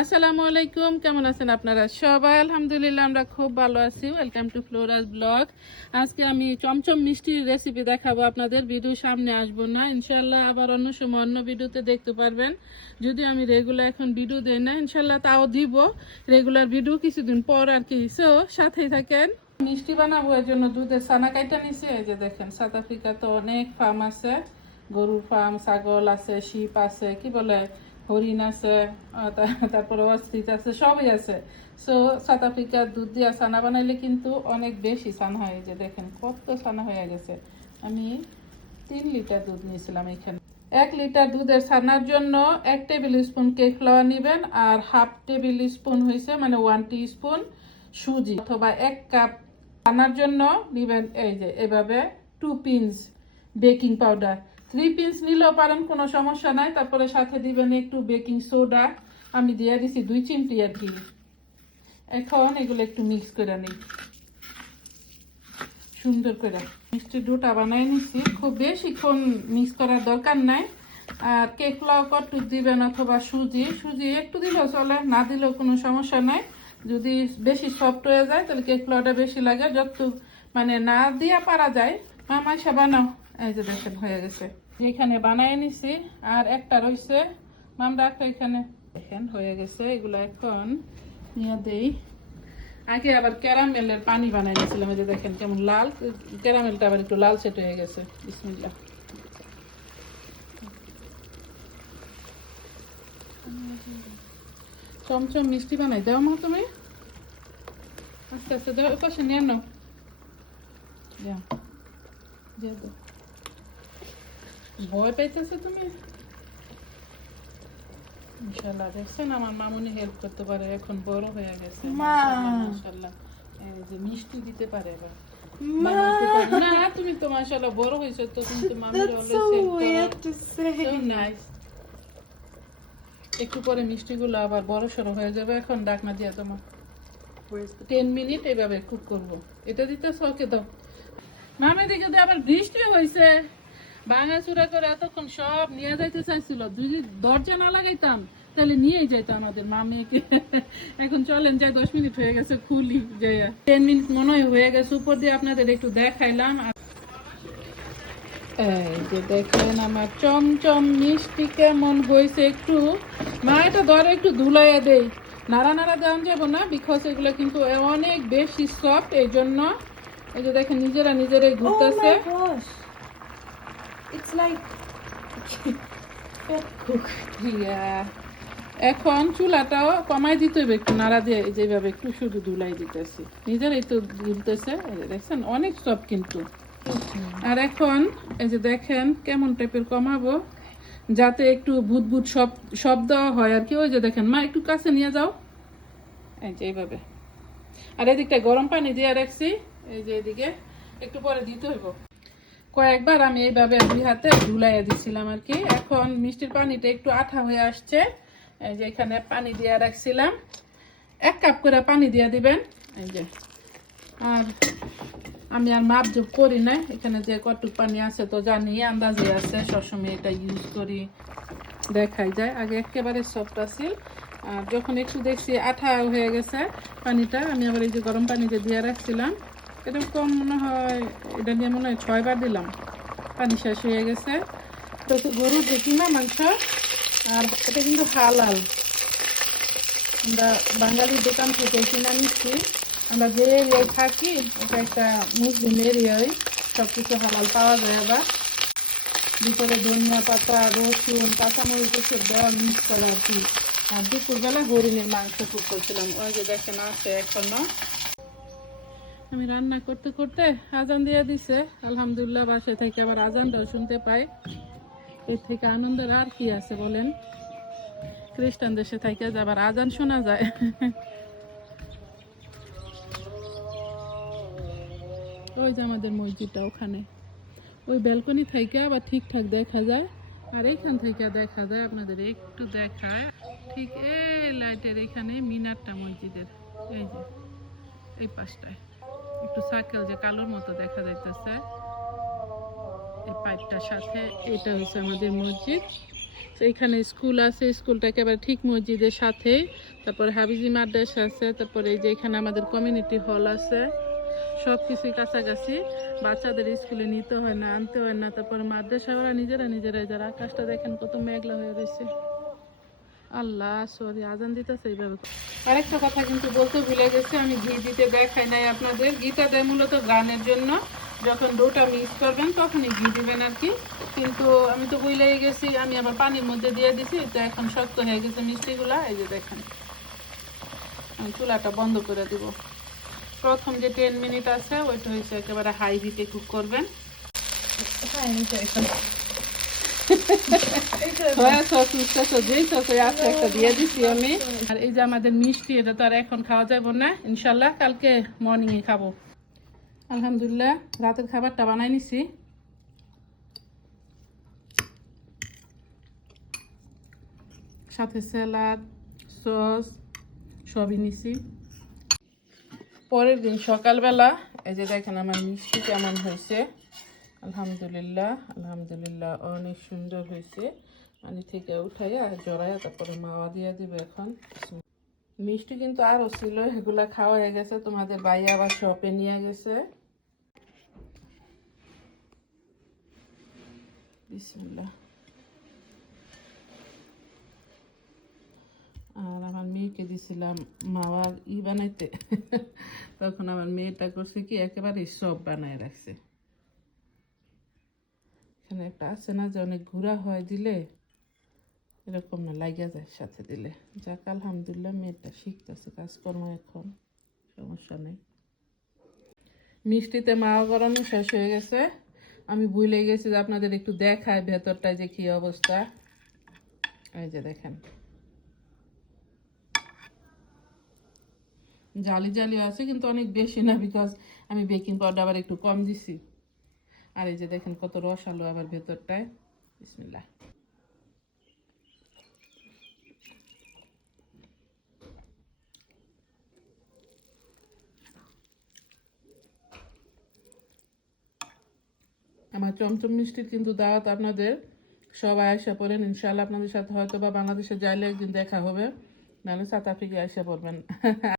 আসসালামু আলাইকুম, কেমন আছেন আপনারা সবাই? আলহামদুলিল্লাহ, আমরা খুব ভালো আছি। ওয়েলকাম টু ফ্লোরাস ব্লগ আজকে আমি চমচম মিষ্টির রেসিপি দেখাবো আপনাদের। ভিডিও সামনে আসব না। ইনশাল্লাহ আবার অন্য সময় অন্য ভিডিওতে দেখতে পারবেন। যদিও আমি রেগুলার এখন ভিডিও দেই না ইনশাল্লাহ তাও দিব। রেগুলার ভিডিও কিছুদিন পর আর কি। সো সাথেই থাকেন। মিষ্টি বানাবো এর জন্য দুধের ছানা কাইটা নিছে। এই যে দেখেন, সাউথ আফ্রিকা তো অনেক ফার্ম আছে। গরুর ফার্ম ছাগল আছে, শিপ আছে, কি বলে? হরিণ আছে তারপর অস্ট্রিচ আছে, সবই আছে। সো সাউথ আফ্রিকার দুধ দিয়া ছানা বানাইলে কিন্তু অনেক বেশি ছানা হয়। যে দেখেন, কত ছানা হয়ে গেছে। আমি তিন লিটার দুধ নিয়েছিলাম এখানে। এক লিটার দুধের ছানার জন্য এক টেবিল স্পুন কেক ফ্লাওয়ার নেবেন আর হাফ টেবিল স্পুন হয়েছে মানে ওয়ান টি স্পুন সুজি অথবা এক কাপ ছানার জন্য নেবেন এই যে এভাবে two pinch baking powder three pinch নিলেও পারেন, কোনো সমস্যা নাই। তারপরে সাথে দিবেন একটু বেকিং সোডা আমি দিয়ে দিছি দুই চিমটি আর কি এখন এগুলো একটু মিক্স করে নিই। সুন্দর করে। মিষ্টি ডোটা বানাই নিছি। খুব বেশিক্ষণ মিক্স করার দরকার নাই। আর কেক ফ্লাও কটু দিবেন অথবা সুজি। সুজি একটু দিলেও চলে, না দিলেও কোনো সমস্যা নাই। যদি বেশি সফট হয়ে যায়, তাহলে কেক ফ্লাওটা বেশি লাগে। যত মানে না দিয়া পারা যায় মামা সে বানাও। এই যে দেখেন, হয়ে গেছে। এখানে বানাই নিছি, আর একটা রয়েছে মামরা একটা এখানে। দেখেন, হয়ে গেছে। এগুলো এখন নিয়ে দেই। আগে আবার ক্যারামেলের পানি বানাই নিয়েছিলাম। এই যে দেখেন কেমন লাল। ক্যারামেলটা আবার একটু লাল সেট হয়ে গেছে। বিসমিল্লা চমচম মিষ্টি বানাই দাও মা তুমি। আস্তে আস্তে দাও। পাশে নিয়ে নাও। দিয়ে দাও। ভয় পাইতেছে তুমি ইনশাল্লাহ দেখছেন আমার মামুনি হেল্প করতে পারে এখন বড় হয়ে গেছে। যে মিষ্টি দিতে পারে এবার না তুমি তো মাশাআল্লাহ বড় হয়েছে তো তুমি তো অলওয়েজ. একটু পরে মিষ্টিগুলো আবার বড় সড়ো হয়ে যাবে এখন ডাকনা দিয়ে তোমার টেন মিনিট এভাবে কুক করব এটা দিতে সকে দাও মামে দিকে তো আবার বৃষ্টি হয়েছে ভাঙা চূড়া করে এতক্ষণ সব নিয়ে যাইতে চাইছিল। যদি দরজা না লাগাইতাম তাহলে নিয়েই যেত আমাদের মামিকে এখন চলেন যাই দশ মিনিট হয়ে গেছে খুলি যে টেন মিনিট মনে হয় হয়ে গেছে। উপর দিয়ে আপনাদের একটু দেখাইলাম। এই যে দেখেন আমার চমচম মিষ্টি কেমন হয়েছে একটু। মা এটা ধরে একটু ধুলাইয়া দেই নাড়া নাড়া দেওয়া যাব না বিকজ এগুলো কিন্তু অনেক বেশি সফট এই জন্য এই যে দেখেন নিজেরা নিজেরাই Oh ঘুরতেছে. It's like. এখন চুলাটাও কমাই দিতে হবে একটু, নাড়া দিয়ে যেভাবে একটু শুধু ধুলাই দিতেছি। নিজেরাই তো যে দেখছেন, অনেক সব কিন্তু। আর এখন এই যে দেখেন কেমন টাইপের কমাবো, যাতে একটু ভূত ভূত সব শব্দ হয় আর কি। ওই যে দেখেন, মা, একটু কাছে নিয়ে যাও। এই যে এইভাবে। আর এদিকটা গরম পানি দিয়ে রাখছি, এই যে এদিকে একটু পরে দিতে হইব। কয়েকবার আমি এইভাবে দুই হাতে ধুলাইয়া দিছিলাম আর কি। এখন মিষ্টির পানিটা একটু আঠা হয়ে আসছে। এই যে এখানে পানি দিয়ে রাখছিলাম। এক কাপ করে পানি দিয়ে দিবেন। এই যে। আর আমি আর মাপ যোগ করি না এখানে যে কতটুক পানি আছে তো জানি, আন্দাজে আছে। সবসময় এটা ইউজ করি, দেখাই যায়। আগে একেবারে সফট আছিল। আর যখন একটু দেখছি আঠা হয়ে গেছে পানিটা, আমি আবার এই যে গরম পানিতে দিয়ে রাখছিলাম। এরকম মনে হয় এটা নিয়ে মনে হয় ছয়বার দিলাম। পানি শেষ হয়ে গেছে। তো গরুর যে কিনা মাংস, আর এটা কিন্তু হালাল। আমরা বাঙালির দোকান থেকে কিনে নিচ্ছি। আমরা যে এরিয়ায় থাকি, এটা একটা মুসলিম এরিয়ায় সব কিছু হালাল পাওয়া যায় আবার। ভিতরে ধনিয়া পাতা, রসুন, কাঁচামরিচ এসব দেওয়া মিক্স করা আর কি। আর দুপুরবেলা হরিণের মাংস কুক করছিলাম। ওই যে দেখেন আছে এখনও। আমি রান্না করতে করতে আজান দিয়ে দিছে। আলহামদুলিল্লাহ বাসা থেকে আবার আজানটাও শুনতে পাই। এর থেকে আনন্দের আর কি আছে বলেন? খ্রিস্টান দেশে থেকে আবার আজান শোনা যায়। ওই যে আমাদের মসজিদটা ওখানে। ওই ব্যালকনি থেকে আবার ঠিকঠাক দেখা যায়। আর এইখান থেকে দেখা যায়, আপনাদের একটু দেখায়। ঠিক এই লাইটের এখানে মিনারটা মসজিদের। এই যে, এই পাশটায়। একটু সার্কেল যে কালোর মতো দেখা যাইতেছে, এই পাইপটার সাথে। এটা হচ্ছে আমাদের মসজিদ। এখানে স্কুল আছে স্কুলটা একেবারে ঠিক মসজিদের সাথে। তারপরে হাবিজি মাদ্রাসা আছে, তারপরে এই যে এখানে আমাদের কমিউনিটি হল আছে। সব কিছুই কাছাকাছি। বাচ্চাদের স্কুলে নিতে হয় না, আনতে হয় না। তারপরে মাদ্রাসাওয়ালা নিজেরা নিজেরা যারা আকাশটা দেখেন কত মেঘলা হয়ে রয়েছে। আল্লাহ সরি আজান দিতেছে এইভাবে। আরেকটা কথা কিন্তু বলতে ভুলে গেছি আমি ঘি দিতে দেখাই নাই আপনাদের। ঘিটা দেয় মূলত গানের জন্য। যখন ডোটা মিক্স করবেন তখনই ঘি দিবেন আর কি। কিন্তু আমি তো বুঝলেই গেছি আমি আবার পানির মধ্যে দিয়ে দিছি তো এখন শক্ত হয়ে গেছে মিষ্টিগুলা। এই যে দেখেন আমি চুলাটা বন্ধ করে দিব। প্রথম যে টেন মিনিট আছে ওইটা হচ্ছে একেবারে হাই হিটে কুক করবেন। এটা এখন সয়া সস মিষ্টা সস যেই সস আছে একটা দিয়ে দিছি আমি আর এই যে আমাদের মিষ্টি এটা তো আর এখন খাওয়া যাবে না ইনশাল্লাহ কালকে মর্নিং এ খাব আলহামদুলিল্লাহ রাতের খাবারটা বানাই নিছি সাথে স্যালাড সস সবই নিছি পরের দিন সকালবেলা এই যে দেখেন আমার মিষ্টি কেমন হয়েছে আলহামদুলিল্লাহ আলহামদুলিল্লাহ, অনেক সুন্দর হয়েছে। পানি থেকে উঠাইয়া জড়াইয়া তারপরে মাওয়া দিয়ে দিবে এখন। মিষ্টি কিন্তু আরও ছিল, এগুলা খাওয়া হয়ে গেছে। তোমাদের ভাই আবার শপে নিয়ে গেছে। আর আমার মেয়েকে দিছিলাম মাওয়ার ই বানাইতে। তখন আমার মেয়েটা করছে কি একেবারে সব বানায় রাখছে। এখানে একটা আছে না যে অনেক ঘোরা হয় দিলে এরকম না, লাগিয়া যায় সাথে দিলে। যাক, আলহামদুলিল্লাহ মেয়েটা শিখতেছে, কাজকর্ম এখন, সমস্যা নেই। মিষ্টিতে মাওয়া গরম শেষ হয়ে গেছে। আমি ভুলে গেছি যে আপনাদের একটু দেখায় ভেতরটায় যে কি অবস্থা। এই যে দেখেন। জালি জালি আছে, কিন্তু অনেক বেশি না বিকজ আমি বেকিং পাউডার আবার একটু কম দিছি। আর এই যে দেখেন কত রস আলো আবার ভেতরটায়। বিসমিল্লাহ। আমার চমচম মিষ্টির কিন্তু দাওয়াত আপনাদের। সবাই আসা পড়েন ইনশাল্লাহ আপনাদের সাথে হয়তো বা বাংলাদেশে যাইলে একদিন দেখা হবে। নাহলে সাউথ আফ্রিকায় আসা পড়বেন।